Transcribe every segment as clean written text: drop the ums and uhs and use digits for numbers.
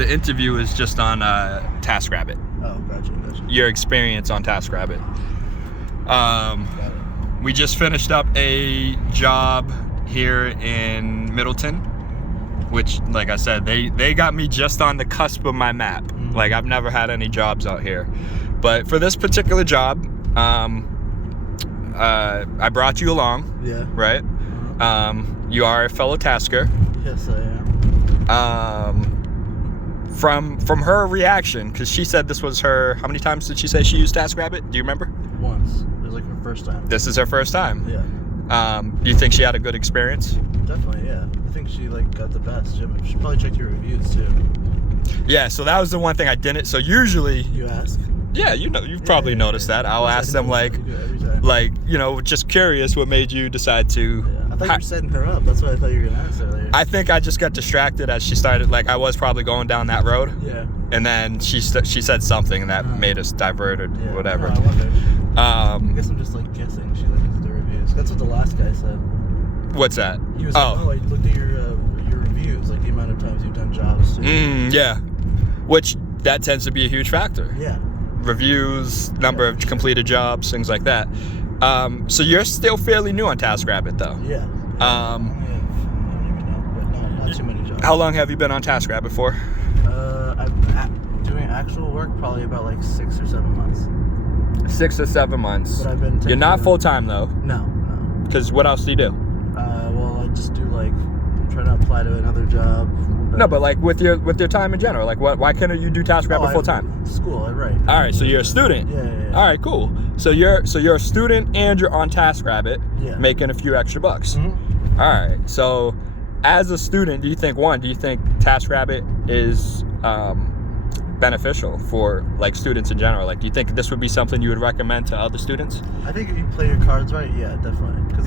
the interview is just on Taskrabbit. Oh, gotcha. Your experience on Taskrabbit. We just finished up a job here in Middleton, which, like I said, they got me just on the cusp of my map. Mm-hmm. Like, I've never had any jobs out here. But for this particular job, I brought you along. Yeah. Right? You are a fellow Tasker. Yes, I am. From her reaction, because she said this was her, how many times did she say she used Taskrabbit? Do you remember? Once. It was like her first time. This is her first time? Yeah. Do you think she had a good experience? Definitely, yeah. I think she like got the best. She probably checked your reviews too. Yeah, so that was the one thing I didn't. So usually, You ask? yeah, you've probably noticed that. I'll ask them like, just curious, what made you decide to? Yeah. I thought you were setting her up. That's what I thought you were gonna ask earlier. I think I just got distracted as she started. Like, I was probably going down that road. Yeah. And then she said something that made us divert or whatever. No, I wonder. I Um, guess I'm just like guessing. She looked at the reviews. That's what the last guy said. what's that? He was like, I looked at your reviews, like the amount of times you've done jobs. Too. Yeah. Which that tends to be a huge factor. Yeah. Reviews, number of completed jobs, things like that. So you're still fairly new on Taskrabbit, though. Yeah. I don't even know, but not too many jobs. How long have you been on Taskrabbit for? I'm doing actual work probably about like 6 or 7 months. 6 or 7 months. But I've been You're not full time though. No. Because what else do you do? Well, I just do like trying to apply to another job. No, but like with your time in general, like why can't you do Taskrabbit full time? School, I write. All right, so you're a student. Yeah. All right, cool. So you're a student and you're on Taskrabbit, making a few extra bucks. Mm-hmm. All right. So as a student, do you think Taskrabbit is beneficial for like students in general? Like, do you think this would be something you would recommend to other students? I think if you play your cards right, yeah, definitely. Because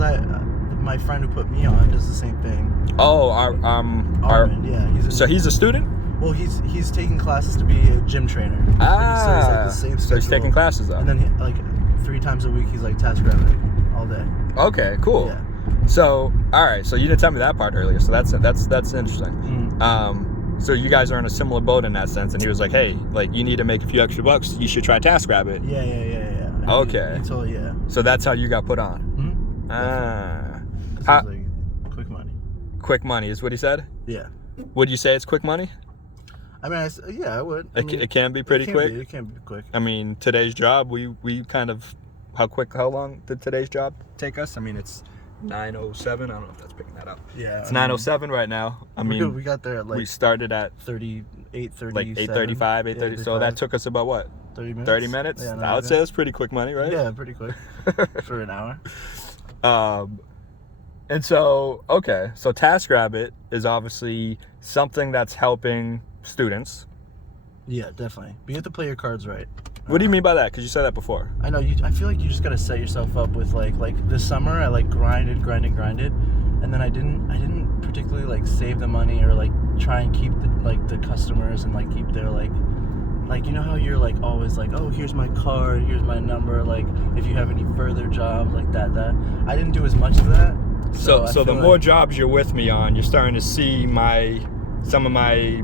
my friend who put me on does the same thing. Oh, Armin, yeah. He's a student? Well, he's taking classes to be a gym trainer. So he's taking classes though. And then like 3 times a week he's like Taskrabbit all day. Okay, cool. Yeah. So, all right. So you didn't tell me that part earlier. So that's interesting. Mm. So you guys are in a similar boat in that sense. And he was like, hey, like you need to make a few extra bucks. You should try Taskrabbit. Yeah. And Okay. He told, yeah. So that's how you got put on. Because it's like quick money. Quick money is what he said? Yeah. Would you say it's quick money? I mean, I would. It can be pretty quick. It can be quick. I mean, today's job, we kind of, how long did today's job take us? I mean, it's 9:07. I don't know if that's picking that up. Yeah. It's 9:07 right now. I mean, we got there at like. We started at 8:30. Like 8:35, 8:30. So that took us about what? 30 minutes. 30 minutes. Yeah, I would say that's pretty quick money, right? Yeah, pretty quick for an hour. And so, okay, so Taskrabbit is obviously something that's helping students. Yeah, definitely. But you have to play your cards right. What do you mean by that? Because you said that before. I know. I feel like you just gotta set yourself up with like this summer I like grinded, and then I didn't particularly like save the money or like try and keep the customers and like keep their like you know how you're like always like, oh, here's my card, here's my number, like if you have any further jobs like that. I didn't do as much of that. So the more jobs you're with me on, you're starting to see some of my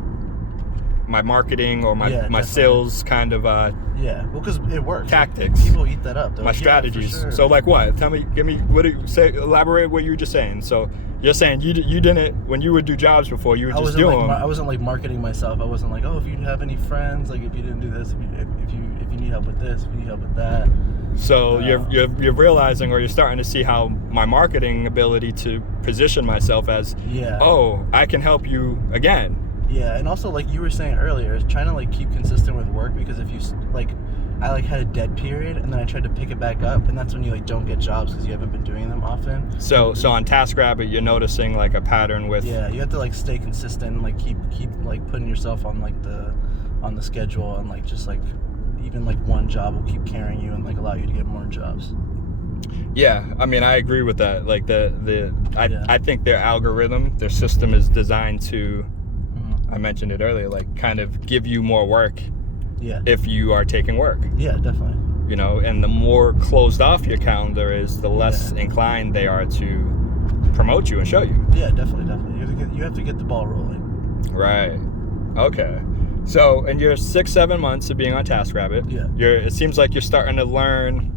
marketing or my sales kind of well, because it works. Tactics. People eat that up. My strategies. For sure. So like what? Tell me, elaborate what you were just saying. So you're saying you didn't, when you would do jobs before, you were just doing them. I wasn't like marketing myself. I wasn't like, oh, if you have any friends, like if you didn't do this, if you need help with this, if you need help with that. So you're realizing, or you're starting to see how my marketing ability to position myself as, oh, I can help you again. Yeah, and also like you were saying earlier, trying to like keep consistent with work, because if you like, I like had a dead period and then I tried to pick it back up, and that's when you like don't get jobs because you haven't been doing them often. So on Taskrabbit, you're noticing like a pattern with. Yeah, you have to like stay consistent, and, like keep like putting yourself on like on the schedule, and like just like even like one job will keep carrying you and like allow you to get more jobs. Yeah, I mean, I agree with that. Like I think their algorithm, their system is designed to. I mentioned it earlier, like kind of give you more work if you are taking work. Yeah, definitely. You know, and the more closed off your calendar is, the less inclined they are to promote you and show you. Yeah, definitely. You have to get the ball rolling. Right. Okay. So in your 6-7 months of being on Taskrabbit, it seems like you're starting to learn,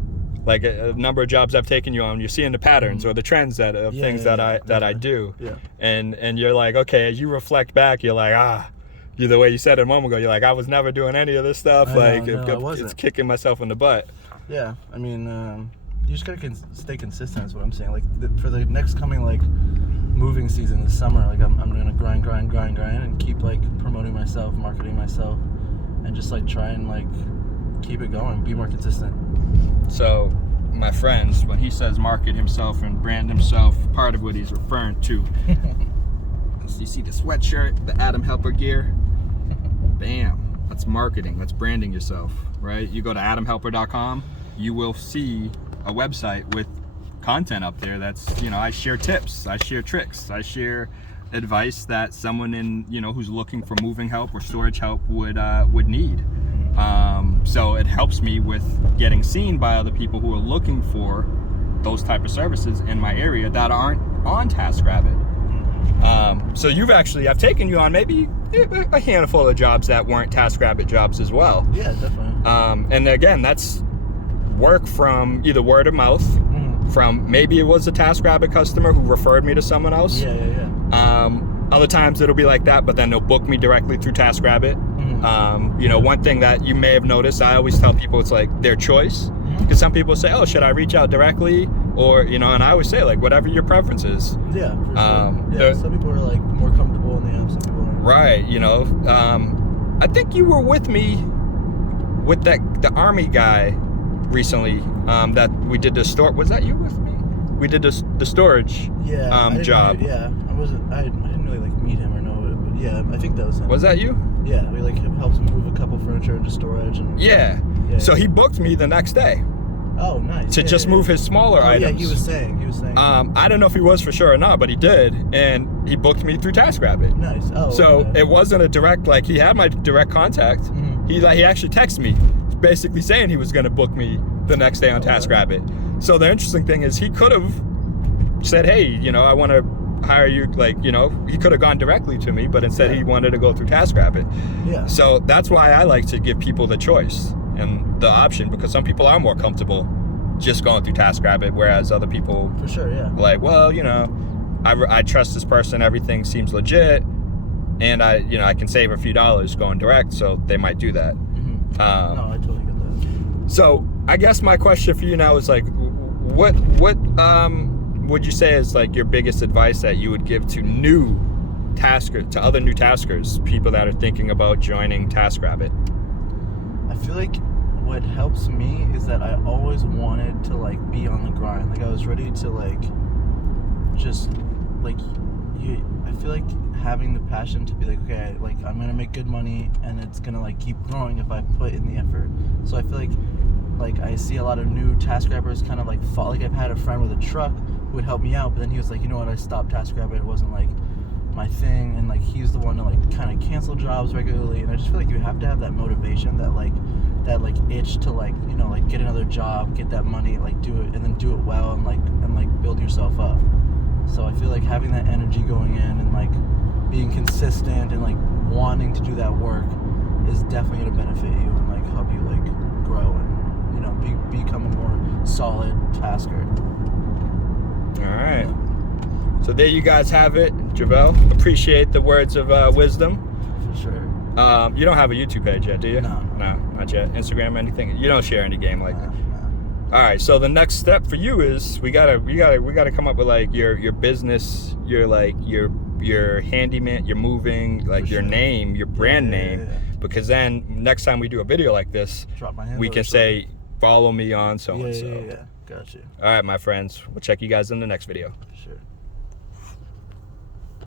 like a number of jobs I've taken you on, you're seeing the patterns or the trends of things that I do. Yeah. And you're like, okay, as you reflect back, you're like, the way you said it a moment ago, you're like, I was never doing any of this stuff. It's kicking myself in the butt. Yeah, I mean, you just gotta stay consistent is what I'm saying. Like for the next coming like moving season this summer, like I'm gonna grind and keep like promoting myself, marketing myself, and just like try and like keep it going, be more consistent. So my friends, when he says market himself and brand himself, part of what he's referring to. You see the sweatshirt, the Adam Helper gear? Bam. That's marketing. That's branding yourself, right? You go to adamhelper.com, you will see a website with content up there that's, I share tips, I share tricks, I share advice that someone who's looking for moving help or storage help would need. So it helps me with getting seen by other people who are looking for those type of services in my area that aren't on TaskRabbit. So I've taken you on maybe a handful of jobs that weren't TaskRabbit jobs as well. Yeah, definitely. And again, that's work from either word of mouth, from maybe it was a TaskRabbit customer who referred me to someone else. Yeah. Other times it'll be like that, but then they'll book me directly through TaskRabbit. One thing that you may have noticed, I always tell people it's like their choice. Because some people say, oh, should I reach out directly? Or, and I always say, like, whatever your preference is. Yeah, for sure. Some people are, like, more comfortable in the app, some people aren't. Right, I think you were with me with the Army guy recently that we did the store. Was that you with me? We did the storage job. I didn't really, like, meet him or know it, but yeah, I think that was him. Was that you? Yeah, we, like, helped him move a couple furniture into storage. And Yeah. So he booked me the next day. Oh, nice. To just move his smaller items. Yeah, he was saying. I don't know if he was for sure or not, but he did, and he booked me through TaskRabbit. Nice. Oh. So okay. it wasn't a direct, like, he had my direct contact. He actually texted me, basically saying he was going to book me the next day on TaskRabbit. So the interesting thing is he could have said, hey, I want to hire you, like, he could have gone directly to me, but instead he wanted to go through TaskRabbit. Yeah. So that's why I like to give people the choice and the option, because some people are more comfortable just going through TaskRabbit, whereas other people for sure, are like, well, I trust this person, everything seems legit, and I can save a few dollars going direct, so they might do that. No, I totally get that. So I guess my question for you now is like, what would you say is like your biggest advice that you would give to other new taskers, people that are thinking about joining TaskRabbit? I feel like what helps me is that I always wanted to like be on the grind. Like I was ready to like just like I feel like having the passion to be like, okay, like I'm gonna make good money and it's gonna like keep growing if I put in the effort. So I feel like I see a lot of new TaskRabbers kind of like fall. Like I've had a friend with a truck who would help me out, but then he was like, you know what, I stopped TaskRabbit. It wasn't like my thing, and like he's the one to like kind of cancel jobs regularly, and I just feel like you have to have that motivation, that itch to like like get another job, get that money, like do it, and then do it well, and like build yourself up. So I feel like having that energy going in and like being consistent and like wanting to do that work is definitely going to benefit you and like help you like grow and become a more solid tasker. All right. So there you guys have it, Javel. Appreciate the words of wisdom. For sure. You don't have a YouTube page yet, do you? No, not yet. Instagram, anything? You don't share any game like that. All right. So the next step for you is we gotta come up with like your business, your handyman, your moving, like your name, your brand name, because then next time we do a video like this, we can say, follow me on so and so. Yeah. Got you. All right, my friends. We'll check you guys in the next video. Sure.